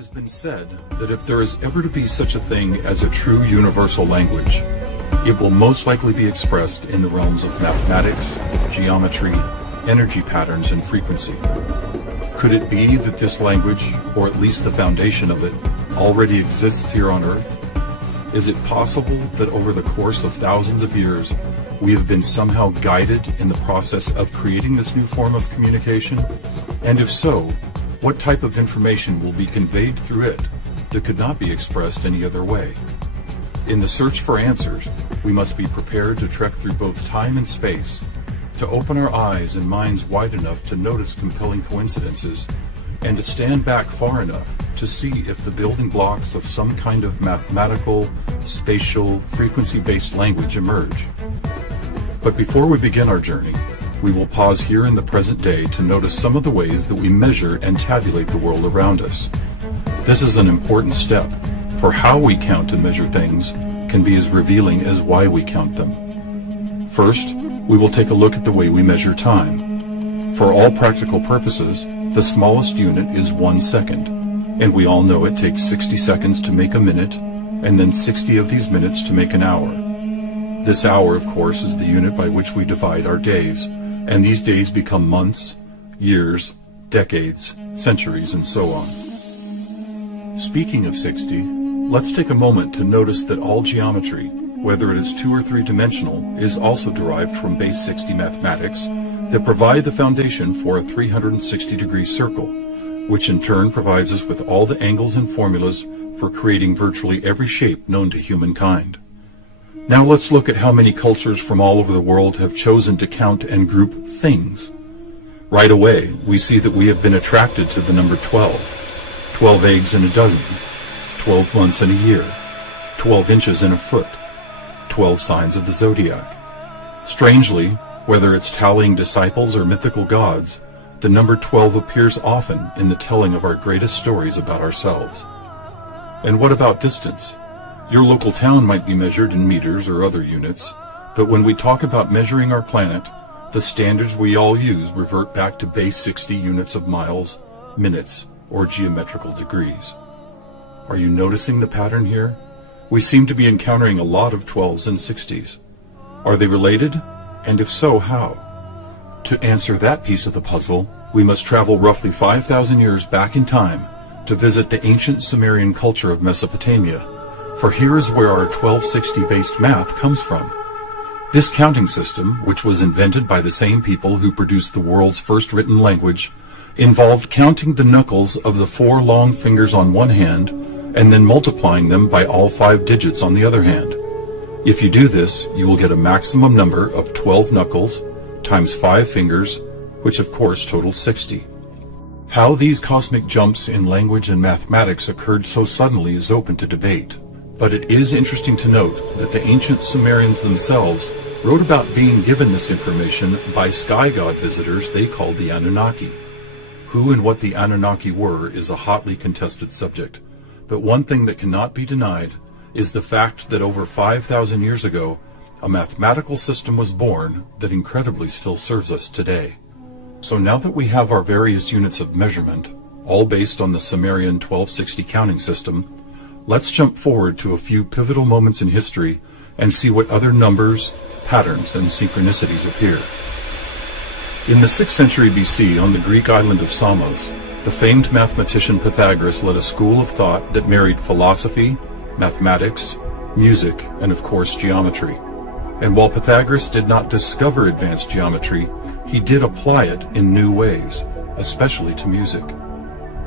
It has been said that if there is ever to be such a thing as a true universal language, it will most likely be expressed in the realms of mathematics, geometry, energy patterns, and frequency. Could it be that this language, or at least the foundation of it, already exists here on Earth? Is it possible that over the course of thousands of years, we have been somehow guided in the process of creating this new form of communication? And if so, what type of information will be conveyed through it that could not be expressed any other way? In the search for answers, we must be prepared to trek through both time and space, to open our eyes and minds wide enough to notice compelling coincidences, and to stand back far enough to see if the building blocks of some kind of mathematical, spatial, frequency-based language emerge. But before we begin our journey, we will pause here in the present day to notice some of the ways that we measure and tabulate the world around us. This is an important step, for how we count and measure things can be as revealing as why we count them. First, we will take a look at the way we measure time. For all practical purposes, the smallest unit is 1 second, and we all know it takes 60 seconds to make a minute, and then 60 of these minutes to make an hour. This hour, of course, is the unit by which we divide our days, and these days become months, years, decades, centuries, and so on. Speaking of 60, let's take a moment to notice that all geometry, whether it is 2 or 3 dimensional, is also derived from base 60 mathematics that provide the foundation for a 360-degree circle, which in turn provides us with all the angles and formulas for creating virtually every shape known to humankind. Now let's look at how many cultures from all over the world have chosen to count and group things. Right away, we see that we have been attracted to the number 12. 12 eggs in a dozen, 12 months in a year, 12 inches in a foot, 12 signs of the zodiac. Strangely, whether it's tallying disciples or mythical gods, the number 12 appears often in the telling of our greatest stories about ourselves. And what about distance? Your local town might be measured in meters or other units, but when we talk about measuring our planet, the standards we all use revert back to base 60 units of miles, minutes, or geometrical degrees. Are you noticing the pattern here? We seem to be encountering a lot of 12s and 60s. Are they related? And if so, how? To answer that piece of the puzzle, we must travel roughly 5,000 years back in time to visit the ancient Sumerian culture of Mesopotamia, for here is where our 1260-based math comes from. This counting system, which was invented by the same people who produced the world's first written language, involved counting the knuckles of the 4 long fingers on one hand and then multiplying them by all 5 digits on the other hand. If you do this, you will get a maximum number of 12 knuckles times 5 fingers, which of course totals 60. How these cosmic jumps in language and mathematics occurred so suddenly is open to debate. But it is interesting to note that the ancient Sumerians themselves wrote about being given this information by sky god visitors they called the Anunnaki. Who and what the Anunnaki were is a hotly contested subject, but one thing that cannot be denied is the fact that over 5,000 years ago, a mathematical system was born that incredibly still serves us today. So now that we have our various units of measurement, all based on the Sumerian 1260 counting system, let's jump forward to a few pivotal moments in history and see what other numbers, patterns, and synchronicities appear. In the 6th century BC, on the Greek island of Samos, the famed mathematician Pythagoras led a school of thought that married philosophy, mathematics, music, and of course geometry. And while Pythagoras did not discover advanced geometry, he did apply it in new ways, especially to music.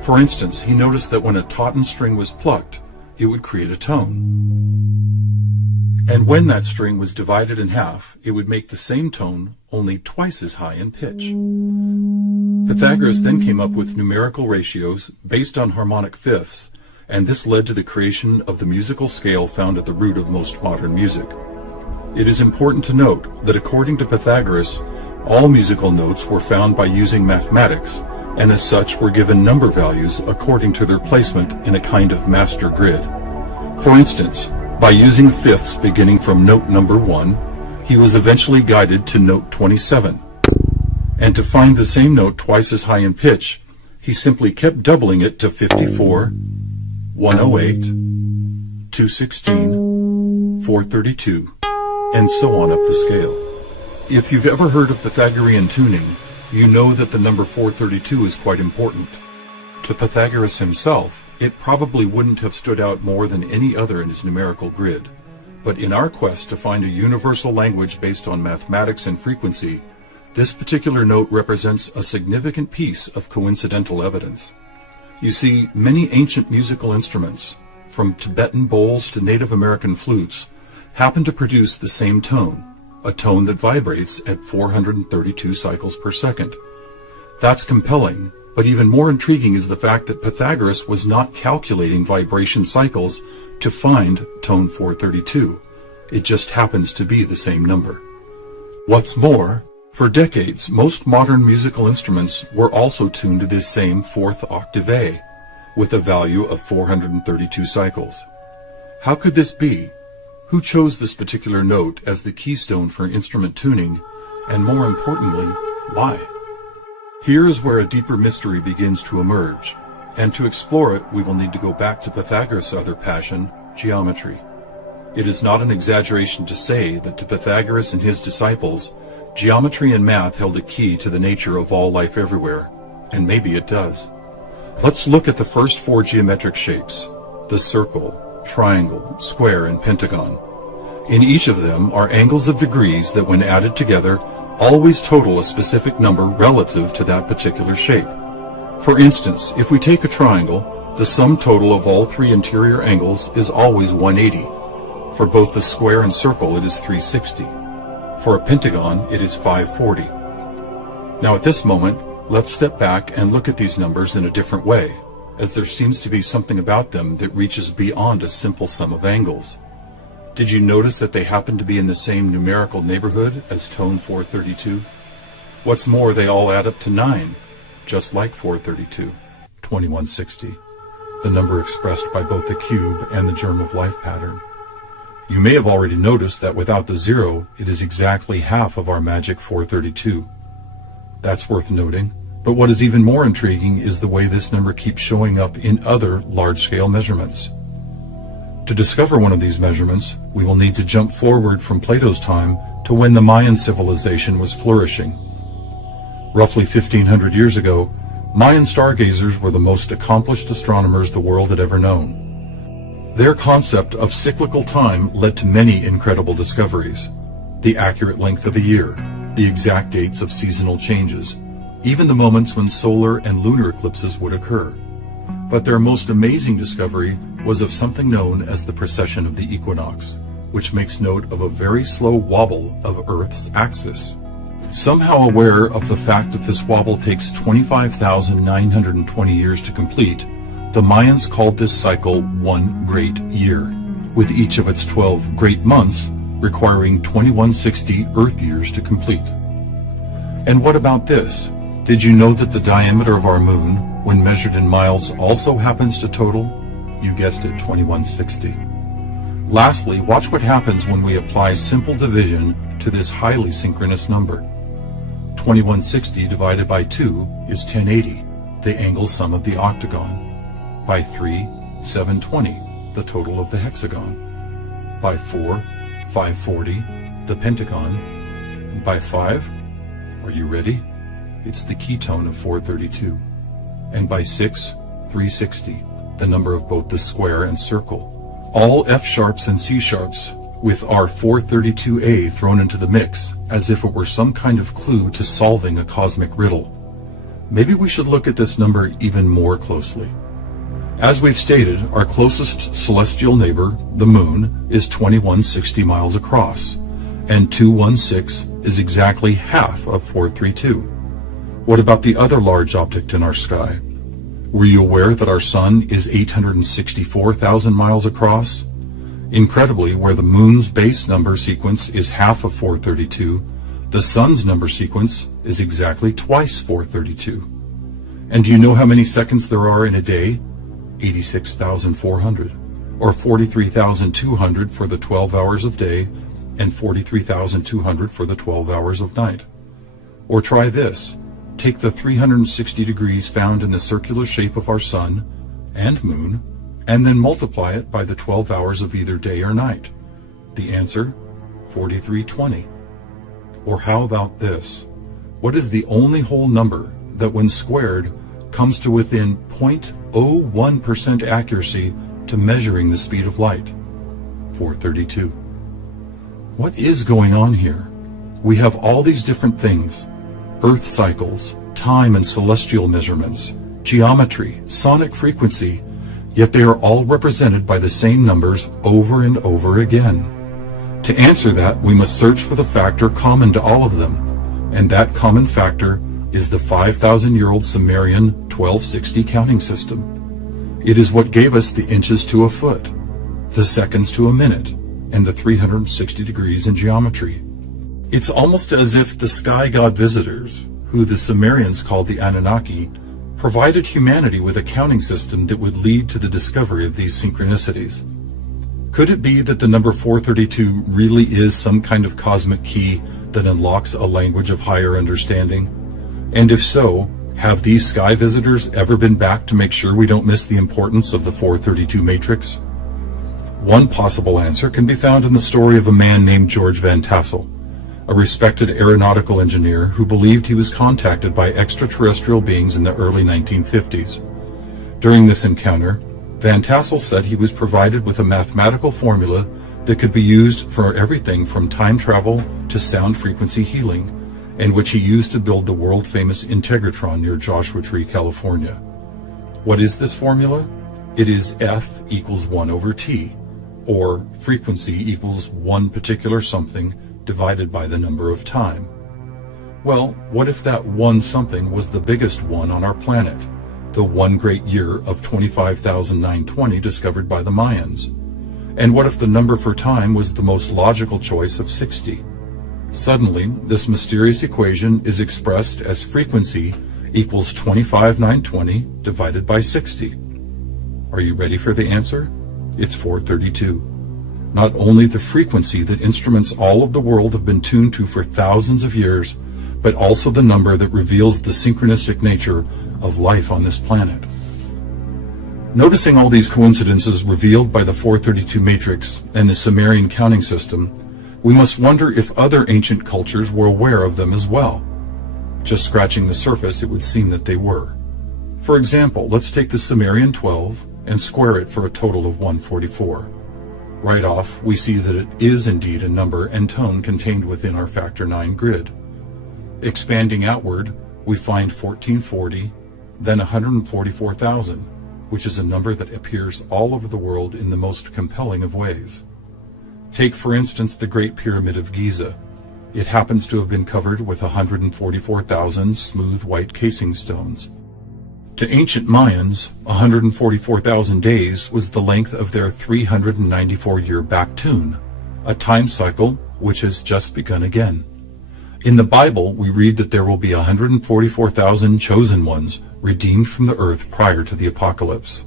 For instance, he noticed that when a tauten string was plucked, it would create a tone. And when that string was divided in half, it would make the same tone, only twice as high in pitch. Pythagoras then came up with numerical ratios based on harmonic fifths, and this led to the creation of the musical scale found at the root of most modern music. It is important to note that according to Pythagoras, all musical notes were found by using mathematics, and as such were given number values according to their placement in a kind of master grid. For instance, by using fifths beginning from note number 1, he was eventually guided to note 27. And to find the same note twice as high in pitch, he simply kept doubling it to 54, 108, 216, 432, and so on up the scale. If you've ever heard of Pythagorean tuning, you know that the number 432 is quite important. To Pythagoras himself, it probably wouldn't have stood out more than any other in his numerical grid. But in our quest to find a universal language based on mathematics and frequency, this particular note represents a significant piece of coincidental evidence. You see, many ancient musical instruments, from Tibetan bowls to Native American flutes, happen to produce the same tone, a tone that vibrates at 432 cycles per second. That's compelling, but even more intriguing is the fact that Pythagoras was not calculating vibration cycles to find tone 432. It just happens to be the same number. What's more, for decades, most modern musical instruments were also tuned to this same fourth octave A, with a value of 432 cycles. How could this be? Who chose this particular note as the keystone for instrument tuning, and more importantly, why? Here is where a deeper mystery begins to emerge, and to explore it we will need to go back to Pythagoras' other passion, geometry. It is not an exaggeration to say that to Pythagoras and his disciples, geometry and math held a key to the nature of all life everywhere, and maybe it does. Let's look at the first four geometric shapes, the circle, triangle, square, and pentagon. In each of them are angles of degrees that, when added together, always total a specific number relative to that particular shape. For instance, if we take a triangle, the sum total of all three interior angles is always 180. For both the square and circle, it is 360. For a pentagon, it is 540. Now at this moment, let's step back and look at these numbers in a different way, as there seems to be something about them that reaches beyond a simple sum of angles. Did you notice that they happen to be in the same numerical neighborhood as tone 432? What's more, they all add up to 9, just like 432, 2160, the number expressed by both the cube and the germ of life pattern. You may have already noticed that without the 0, it is exactly half of our magic 432. That's worth noting, but what is even more intriguing is the way this number keeps showing up in other large-scale measurements. To discover one of these measurements, we will need to jump forward from Plato's time to when the Mayan civilization was flourishing. Roughly 1,500 years ago, Mayan stargazers were the most accomplished astronomers the world had ever known. Their concept of cyclical time led to many incredible discoveries: the accurate length of a year, the exact dates of seasonal changes, even the moments when solar and lunar eclipses would occur. But their most amazing discovery was of something known as the precession of the equinox, which makes note of a very slow wobble of Earth's axis. Somehow aware of the fact that this wobble takes 25,920 years to complete, the Mayans called this cycle one great year, with each of its 12 great months requiring 2160 Earth years to complete. And what about this? Did you know that the diameter of our moon, when measured in miles, also happens to total? You guessed it, 2160. Lastly, watch what happens when we apply simple division to this highly synchronous number. 2160 divided by 2 is 1080, the angle sum of the octagon. By 3, 720, the total of the hexagon. By 4, 540, the pentagon. By 5, are you ready? It's the ketone of 432. And by 6, 360, the number of both the square and circle. All F sharps and C sharps, with our 432A thrown into the mix, as if it were some kind of clue to solving a cosmic riddle. Maybe we should look at this number even more closely. As we've stated, our closest celestial neighbor, the Moon, is 2160 miles across, and 216 is exactly half of 432. What about the other large object in our sky? Were you aware that our Sun is 864,000 miles across? Incredibly, where the Moon's base number sequence is half of 432, the Sun's number sequence is exactly twice 432. And do you know how many seconds there are in a day? 86,400, or 43,200 for the 12 hours of day, and 43,200 for the 12 hours of night. Or try this. Take the 360 degrees found in the circular shape of our Sun and Moon, and then multiply it by the 12 hours of either day or night. The answer, 4320. Or how about this? What is the only whole number that when squared comes to within 0.01% accuracy to measuring the speed of light? 432. What is going on here? We have all these different things: Earth cycles, time and celestial measurements, geometry, sonic frequency, yet they are all represented by the same numbers over and over again. To answer that, we must search for the factor common to all of them, and that common factor is the 5,000-year-old Sumerian 1260 counting system. It is what gave us the inches to a foot, the seconds to a minute, and the 360 degrees in geometry. It's almost as if the sky god visitors, who the Sumerians called the Anunnaki, provided humanity with a counting system that would lead to the discovery of these synchronicities. Could it be that the number 432 really is some kind of cosmic key that unlocks a language of higher understanding? And if so, have these sky visitors ever been back to make sure we don't miss the importance of the 432 matrix? One possible answer can be found in the story of a man named George Van Tassel, a respected aeronautical engineer who believed he was contacted by extraterrestrial beings in the early 1950s. During this encounter, Van Tassel said he was provided with a mathematical formula that could be used for everything from time travel to sound frequency healing, and which he used to build the world-famous Integratron near Joshua Tree, California. What is this formula? It is F equals 1 over T, or frequency equals one particular something divided by the number of time. Well, what if that one something was the biggest one on our planet, the one great year of 25,920 discovered by the Mayans? And what if the number for time was the most logical choice of 60? Suddenly, this mysterious equation is expressed as frequency equals 25,920 divided by 60. Are you ready for the answer? It's 432. Not only the frequency that instruments all of the world have been tuned to for thousands of years, but also the number that reveals the synchronistic nature of life on this planet. Noticing all these coincidences revealed by the 432 matrix and the Sumerian counting system, we must wonder if other ancient cultures were aware of them as well. Just scratching the surface, it would seem that they were. For example, let's take the Sumerian 12 and square it for a total of 144. Right off, we see that it is indeed a number and tone contained within our factor 9 grid. Expanding outward, we find 1440, then 144,000, which is a number that appears all over the world in the most compelling of ways. Take, for instance, the Great Pyramid of Giza. It happens to have been covered with 144,000 smooth white casing stones. To ancient Mayans, 144,000 days was the length of their 394-year back tune, a time cycle which has just begun again. In the Bible, we read that there will be 144,000 chosen ones redeemed from the earth prior to the apocalypse.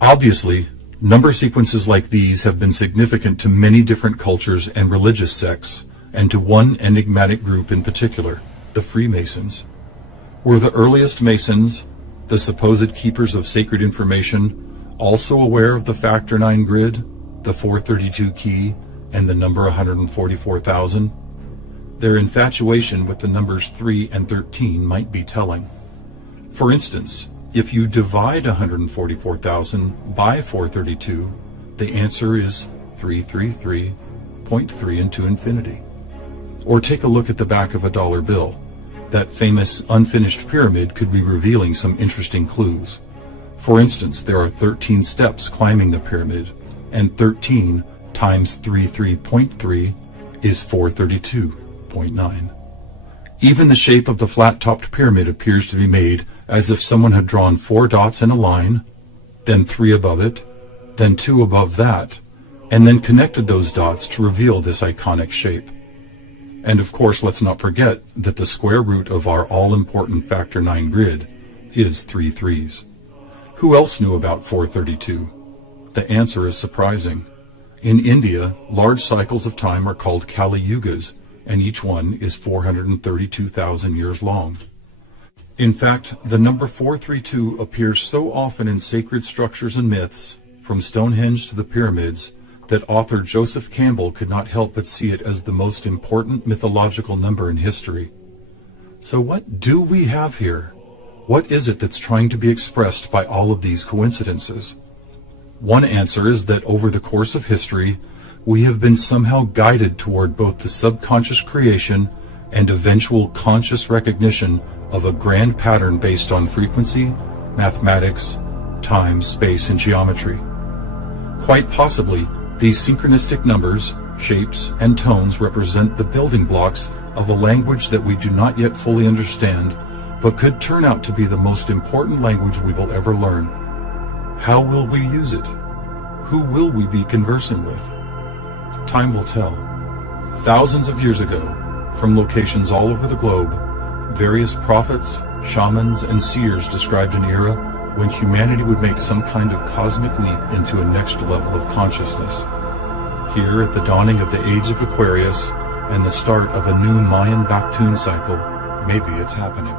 Obviously, number sequences like these have been significant to many different cultures and religious sects, and to one enigmatic group in particular, the Freemasons. Were the earliest Masons, the supposed keepers of sacred information, also aware of the factor 9 grid, the 432 key, and the number 144,000? Their infatuation with the numbers 3 and 13 might be telling. For instance, if you divide 144,000 by 432, the answer is 333.3 into infinity. Or take a look at the back of a dollar bill. That famous unfinished pyramid could be revealing some interesting clues. For instance, there are 13 steps climbing the pyramid, and 13 times 33.3 is 432.9. Even the shape of the flat-topped pyramid appears to be made as if someone had drawn 4 dots in a line, then 3 above it, then 2 above that, and then connected those dots to reveal this iconic shape. And of course, let's not forget that the square root of our all-important factor 9 grid is 3 threes. Who else knew about 432? The answer is surprising. In India, large cycles of time are called Kali Yugas, and each one is 432,000 years long. In fact, the number 432 appears so often in sacred structures and myths from Stonehenge to the pyramids, that author Joseph Campbell could not help but see it as the most important mythological number in history. So what do we have here? What is it that's trying to be expressed by all of these coincidences? One answer is that over the course of history, we have been somehow guided toward both the subconscious creation and eventual conscious recognition of a grand pattern based on frequency, mathematics, time, space, and geometry. Quite possibly, these synchronistic numbers, shapes, and tones represent the building blocks of a language that we do not yet fully understand, but could turn out to be the most important language we will ever learn. How will we use it? Who will we be conversing with? Time will tell. Thousands of years ago, from locations all over the globe, various prophets, shamans, and seers described an era when humanity would make some kind of cosmic leap into a next level of consciousness. Here, at the dawning of the age of Aquarius and the start of a new Mayan Baktun cycle, maybe it's happening.